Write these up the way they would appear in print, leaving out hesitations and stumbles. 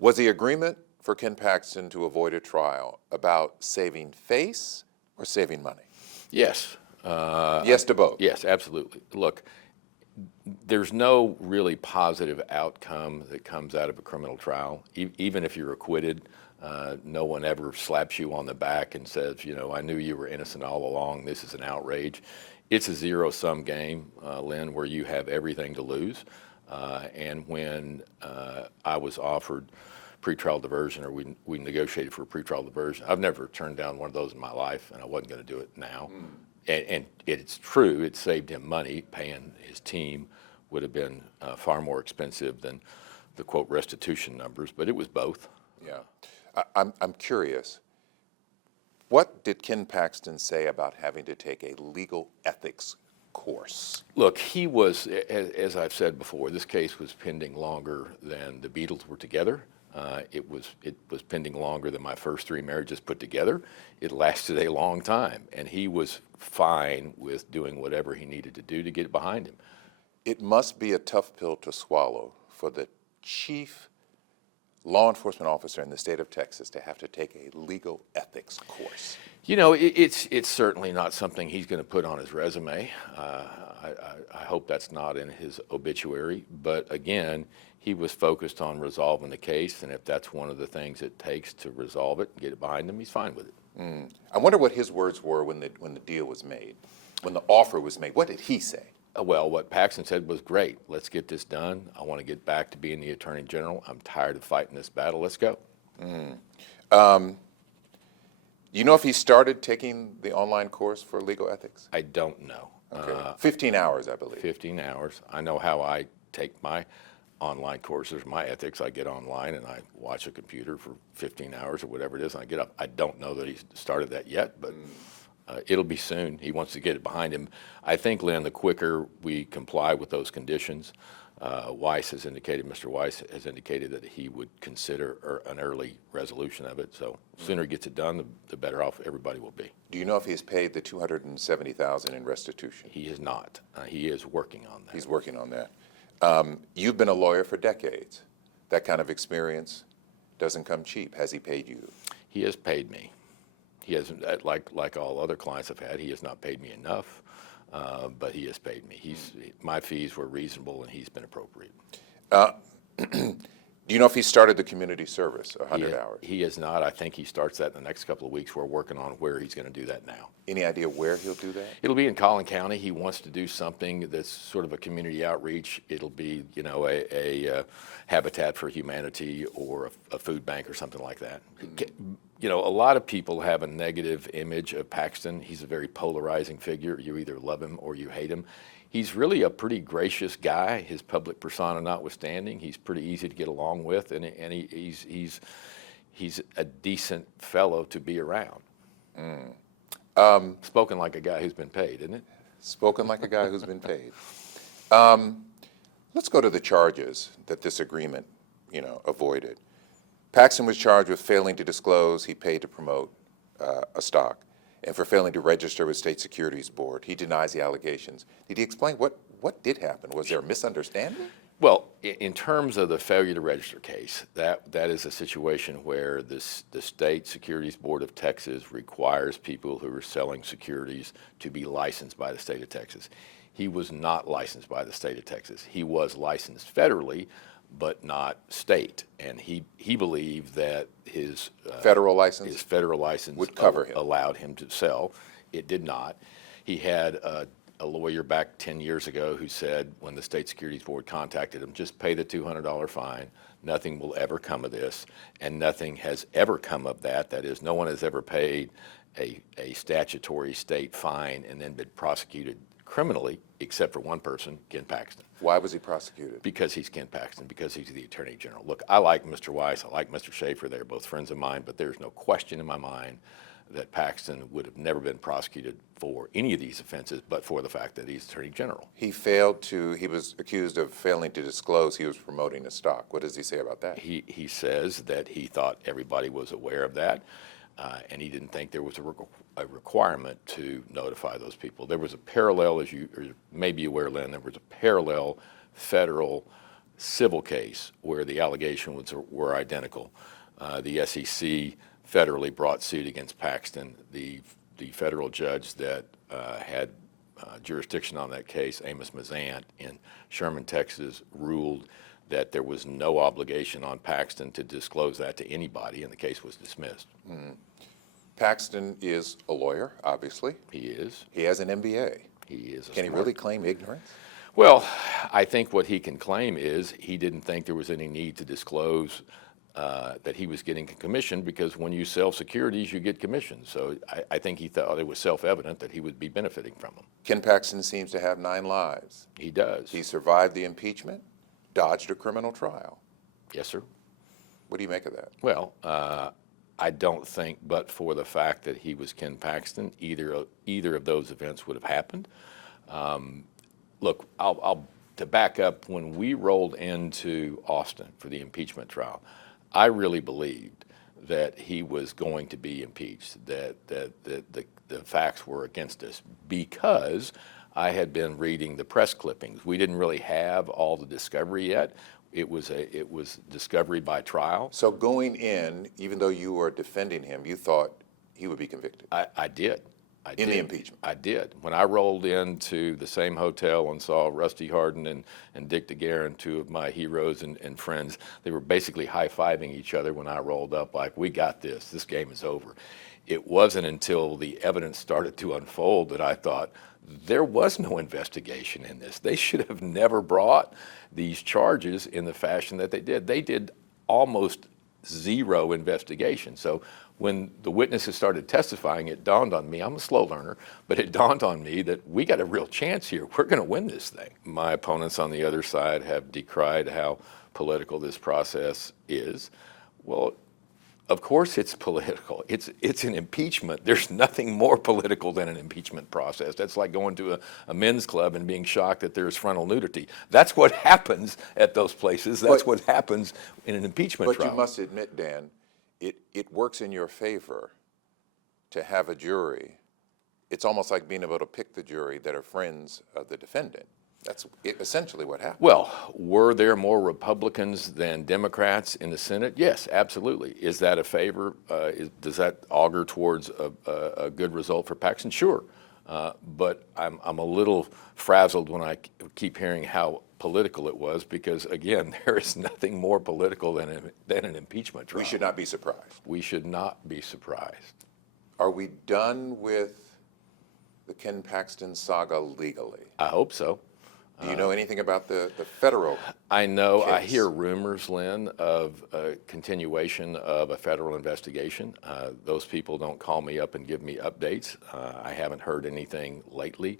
Was the agreement for Ken Paxton to avoid a trial about saving face or saving money? Yes. Yes to both? Yes, absolutely. Look, there's no really positive outcome that comes out of a criminal trial. Even if you're acquitted, no one ever slaps you on the back and says, you know, I knew you were innocent all along. This is an outrage. It's a zero-sum game, Len, where you have everything to lose. And when I was offered pretrial diversion, or we negotiated for a pretrial diversion, I've never turned down one of those in my life, and I wasn't going to do it now. And it's true, it saved him money. Paying his team would have been far more expensive than the, quote, restitution numbers, but it was both. Yeah. I'm curious. What did Ken Paxton say about having to take a legal ethics course? Look, he was, as I've said before, this case was pending longer than the Beatles were together. It was pending longer than my first 3 marriages put together. It lasted a long time, and he was fine with doing whatever he needed to do to get it behind him. It must be a tough pill to swallow for the chief law enforcement officer in the state of Texas to have to take a legal ethics course. You know, it's certainly not something he's going to put on his resume. I hope that's not in his obituary. But again, he was focused on resolving the case, and if that's one of the things it takes to resolve it and get it behind him, he's fine with it. I wonder what his words were when the deal was made, when the offer was made. What did he say? Well, what Paxton said was, great, let's get this done. I want to get back to being the Attorney General. I'm tired of fighting this battle. Let's go. You know if he started taking the online course for legal ethics? I don't know. Okay. 15 hours, I believe. 15 hours. I know how I take my online courses, my ethics. I get online and I watch a computer for 15 hours or whatever it is, and I get up. I don't know that he's started that yet, but it'll be soon. He wants to get it behind him. I think, Len, the quicker we comply with those conditions, Mr. Weiss has indicated that he would consider an early resolution of it. So the sooner he gets it done, the better off everybody will be. Do you know if he's paid the $270,000 in restitution? He is not. He is working on that. He's working on that. You've been a lawyer for decades. That kind of experience doesn't come cheap. Has he paid you? He has paid me. He hasn't, like all other clients I've had, he has not paid me enough, but he has paid me. My fees were reasonable, and he's been appropriate. Do you know if he started the community service, 100 hours? He has not. I think he starts that in the next couple of weeks. We're working on where he's going to do that now. Any idea where he'll do that? It'll be in Collin County. He wants to do something that's sort of a community outreach. It'll be, you know, a Habitat for Humanity or a food bank or something like that. You know, a lot of people have a negative image of Paxton. He's a very polarizing figure. You either love him or you hate him. He's really a pretty gracious guy, his public persona notwithstanding. He's pretty easy to get along with, and he's a decent fellow to be around. Spoken like a guy who's been paid, isn't it? Spoken like a guy who's been paid. Let's go to the charges that this agreement, you know, avoided. Paxton was charged with failing to disclose he paid to promote a stock, and for failing to register with State Securities Board. He denies the allegations. Did he explain what did happen? Was there a misunderstanding? Well, in terms of the failure to register case, that is a situation where the State Securities Board of Texas requires people who are selling securities to be licensed by the state of Texas. He was not licensed by the state of Texas. He was licensed federally, but not state, and he believed that his federal license would cover him, allowed him to sell. It did not. He had a lawyer back 10 years ago who said when the State Securities Board contacted him, just pay the $200 fine. Nothing will ever come of this, and nothing has ever come of that. That is, no one has ever paid a statutory state fine and then been prosecuted criminally, except for one person, Ken Paxton. Why was he prosecuted? Because he's Ken Paxton, because he's the Attorney General. Look, I like Mr. Weiss, I like Mr. Schaefer, they're both friends of mine, but there's no question in my mind that Paxton would have never been prosecuted for any of these offenses, but for the fact that he's Attorney General. He was accused of failing to disclose he was promoting a stock. What does he say about that? He says that he thought everybody was aware of that, and he didn't think there was a requirement to notify those people. There was a parallel, as you may be aware, Len, there was a parallel federal civil case where the allegations were identical. The SEC federally brought suit against Paxton. The federal judge that had jurisdiction on that case, Amos Mazant in Sherman, Texas, ruled that there was no obligation on Paxton to disclose that to anybody, and the case was dismissed. Paxton is a lawyer, obviously. He is. He has an MBA. He is. Can he really claim ignorance? Well, I think what he can claim is he didn't think there was any need to disclose that he was getting a commission, because when you sell securities, you get commissions. So I think he thought it was self-evident that he would be benefiting from them. Ken Paxton seems to have 9 lives. He does. He survived the impeachment, dodged a criminal trial. Yes, sir. What do you make of that? Well, I don't think, but for the fact that he was Ken Paxton, either of those events would have happened. Look, to back up, when we rolled into Austin for the impeachment trial, I really believed that he was going to be impeached, that the facts were against us, because I had been reading the press clippings. We didn't really have all the discovery yet. It was discovery by trial. So going in, even though you were defending him, you thought he would be convicted? I did. In the impeachment? I did. When I rolled into the same hotel and saw Rusty Hardin and Dick DeGuerin, 2 of my heroes and friends, they were basically high-fiving each other when I rolled up, like, we got this. This game is over. It wasn't until the evidence started to unfold that I thought, there was no investigation in this. They should have never brought these charges in the fashion that they did. They did almost zero investigation. So when the witnesses started testifying, it dawned on me, I'm a slow learner, but it dawned on me that we got a real chance here. We're going to win this thing. My opponents on the other side have decried how political this process is. Well, of course it's political. It's an impeachment. There's nothing more political than an impeachment process. That's like going to a men's club and being shocked that there's frontal nudity. That's what happens at those places. That's what happens in an impeachment trial. But you must admit, Dan, it works in your favor to have a jury. It's almost like being able to pick the jury that are friends of the defendant. That's essentially what happened. Well, were there more Republicans than Democrats in the Senate? Yes, absolutely. Is that a favor? Does that augur towards a good result for Paxton? Sure. But I'm a little frazzled when I keep hearing how political it was, because, again, there is nothing more political than an impeachment trial. We should not be surprised. We should not be surprised. Are we done with the Ken Paxton saga legally? I hope so. Do you know anything about the federal I know, I case? hear rumors, Len, of a continuation of a federal investigation. Those people don't call me up and give me updates. I haven't heard anything lately.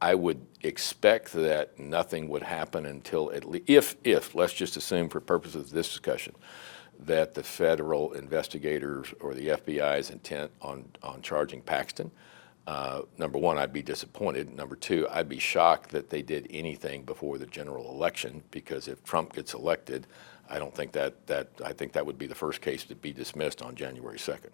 I would expect that nothing would happen until at least, if, let's just assume for purposes of this discussion, that the federal investigators or the FBI's intent on charging Paxton. Number one, I'd be disappointed. Number two, I'd be shocked that they did anything before the general election, because if Trump gets elected, I think that would be the first case to be dismissed on January 2nd.